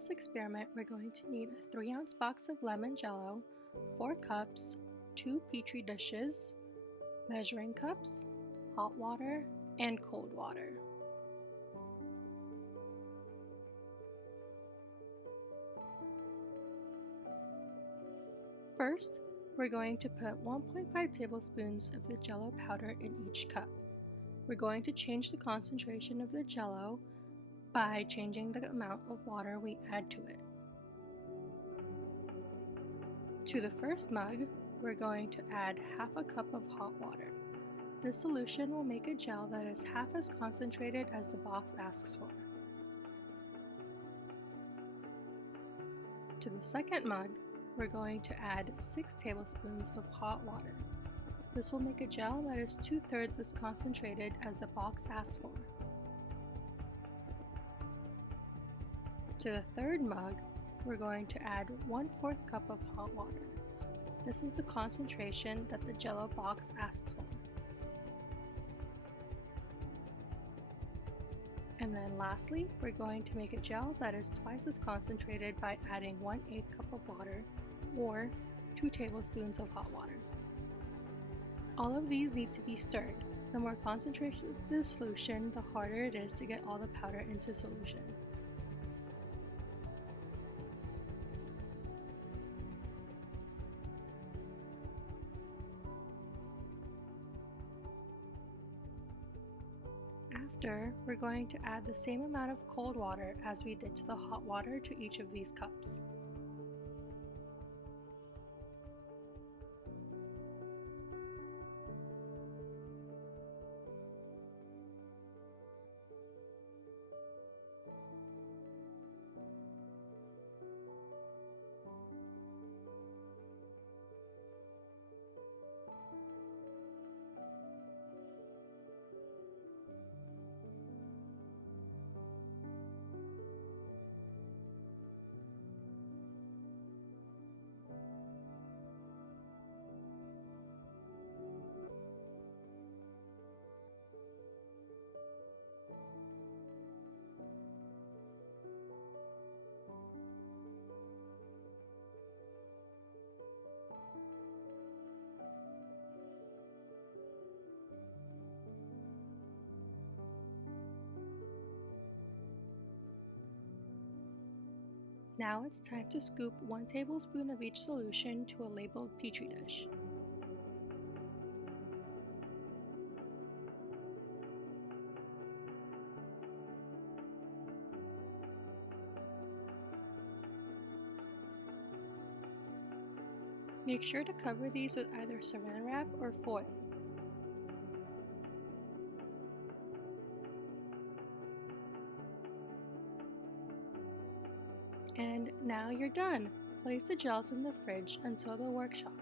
this experiment, we're going to need a 3-ounce box of lemon Jell-O, 4 cups, 2 petri dishes, measuring cups, hot water, and cold water. First, we're going to put 1.5 tablespoons of the Jell-O powder in each cup. We're going to change the concentration of the Jell-O by changing the amount of water we add to it. To the first mug, we're going to add half a cup of hot water. This solution will make a gel that is half as concentrated as the box asks for. To the second mug, we're going to add 6 tablespoons of hot water. This will make a gel that is 2/3 as concentrated as the box asks for. To the third mug, we're going to add 1/4 cup of hot water. This is the concentration that the Jell-O box asks for. And then lastly, we're going to make a gel that is twice as concentrated by adding 1/8 cup of water or 2 tablespoons of hot water. All of these need to be stirred. The more concentrated the solution, the harder it is to get all the powder into solution. After, we're going to add the same amount of cold water as we did to the hot water to each of these cups. Now it's time to scoop 1 tablespoon of each solution to a labeled petri dish. Make sure to cover these with either saran wrap or foil. And now you're done! Place the gels in the fridge until the workshop.